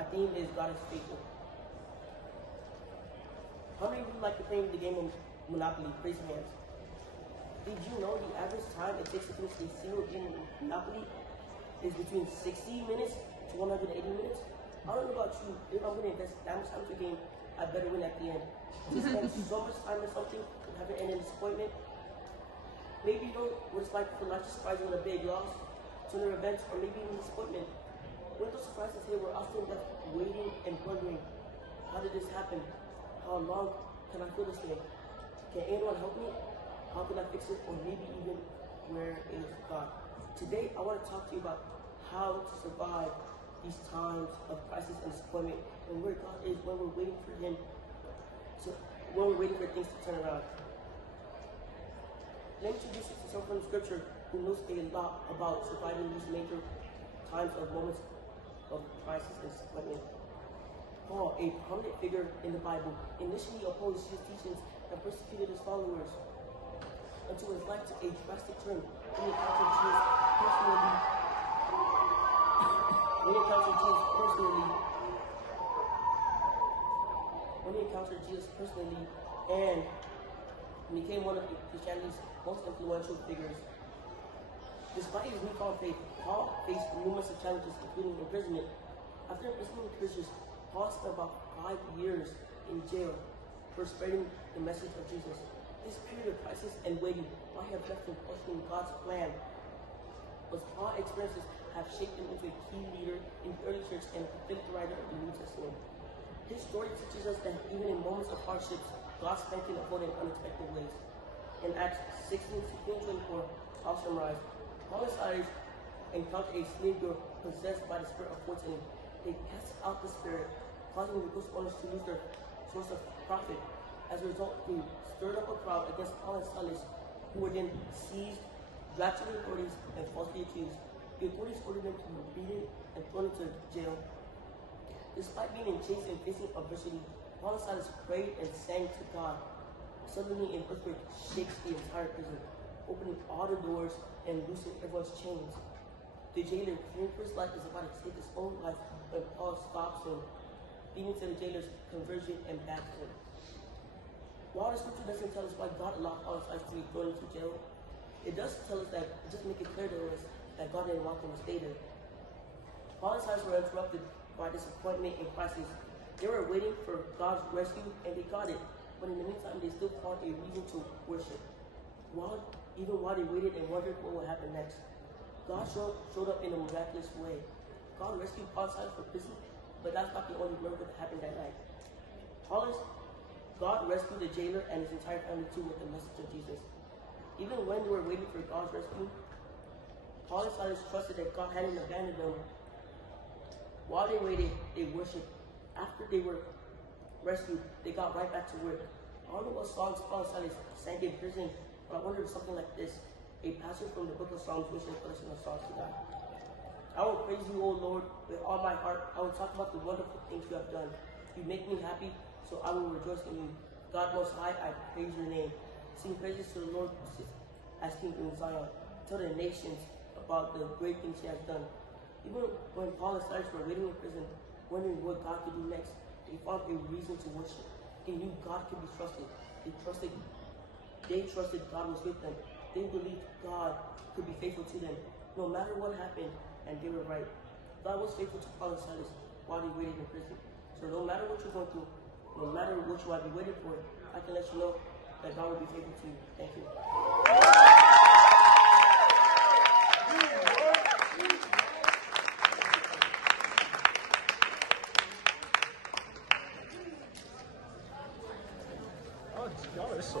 My theme is God is faithful. How many of you like to play the game of Monopoly? Raise your hands. Did you know the average time it takes to finish a single game of Monopoly is between 60 minutes to 180 minutes? I don't know about you. If I'm going to invest that much time to a game, I better win at the end. To spend so much time on something and have it end in disappointment. Maybe you know what it's like for life to surprise you with a big loss, sudden events, or maybe even disappointment. When those surprises hit, we're often left waiting and wondering, how did this happen? How long can I feel this way? Can anyone help me? How can I fix it? Or maybe even, where is God? Today, I want to talk to you about how to survive these times of crisis and disappointment, and where God is when we're waiting for Him. So, when we're waiting for things to turn around. Let me introduce you to someone from the Scripture who knows a lot about surviving these major times of moments of crisis and disappointment. Paul, a prominent figure in the Bible, initially opposed Jesus' teachings and persecuted his followers until his life took a drastic turn when he encountered Jesus personally. And became one of Christianity's most influential figures. Despite his newfound faith, Paul faced numerous challenges, including imprisonment. After imprisoning Christians, Paul spent about 5 years in jail for spreading the message of Jesus. This period of crisis and waiting, while he had left him questioning God's plan, was Paul's experiences have shaped him into a key leader in the early church and a prophetic writer of the New Testament. His story teaches us that even in moments of hardships, God's plan can unfold in unexpected ways. In Acts 16:24, I'll summarize. Paul and Silas encountered a slave girl possessed by the spirit of fortune. They cast out the spirit, causing the ghost owners to lose their source of profit. As a result, they stirred up a crowd against Paul and Silas, who were then seized, dragged to the authorities, and falsely accused. The authorities ordered them to be beaten and thrown into jail. Despite being in chains and facing adversity, Paul and Silas prayed and sang to God. Suddenly, an earthquake shakes the entire prison, opening all the doors and loosing everyone's chains. The jailer, fearing for his life, is about to take his own life when Paul stops him, leading to the jailer's conversion and baptism. While the scripture doesn't tell us why God allowed Paul and Silas to be thrown into jail, it does tell us that, just make it clear to us that God didn't want them to stay there. Paul and Silas were interrupted by disappointment and crisis. They were waiting for God's rescue, and they got it. But in the meantime, they still found a reason to worship. Even while they waited and wondered what would happen next, God showed up in a miraculous way. God rescued Paul and Silas from prison, but that's not the only miracle that happened that night. God rescued the jailer and his entire family too with the message of Jesus. Even when they were waiting for God's rescue, Paul and Silas trusted that God hadn't abandoned them. While they waited, they worshipped. After they were rescued, they got right back to work. I don't know what songs Paul and Silas sang in prison, but I wonder if something like this, a passage from the book of Psalms, which is a collection of songs to God. I will praise you, O Lord, with all my heart. I will talk about the wonderful things you have done. You make me happy, so I will rejoice in you. God Most High, I praise your name. Sing praises to the Lord as King in Zion. Tell the nations about the great things he has done. Even when Paul and Silas were waiting in prison, wondering what God could do next, they found a reason to worship. They knew God could be trusted. They trusted God was with them. They believed God could be faithful to them, no matter what happened, and they were right. God was faithful to Paul and Silas while they waited in prison. So no matter what you're going through, no matter what you might be waiting for, I can let you know that God will be faithful to you. Thank you. Oh, God, that's so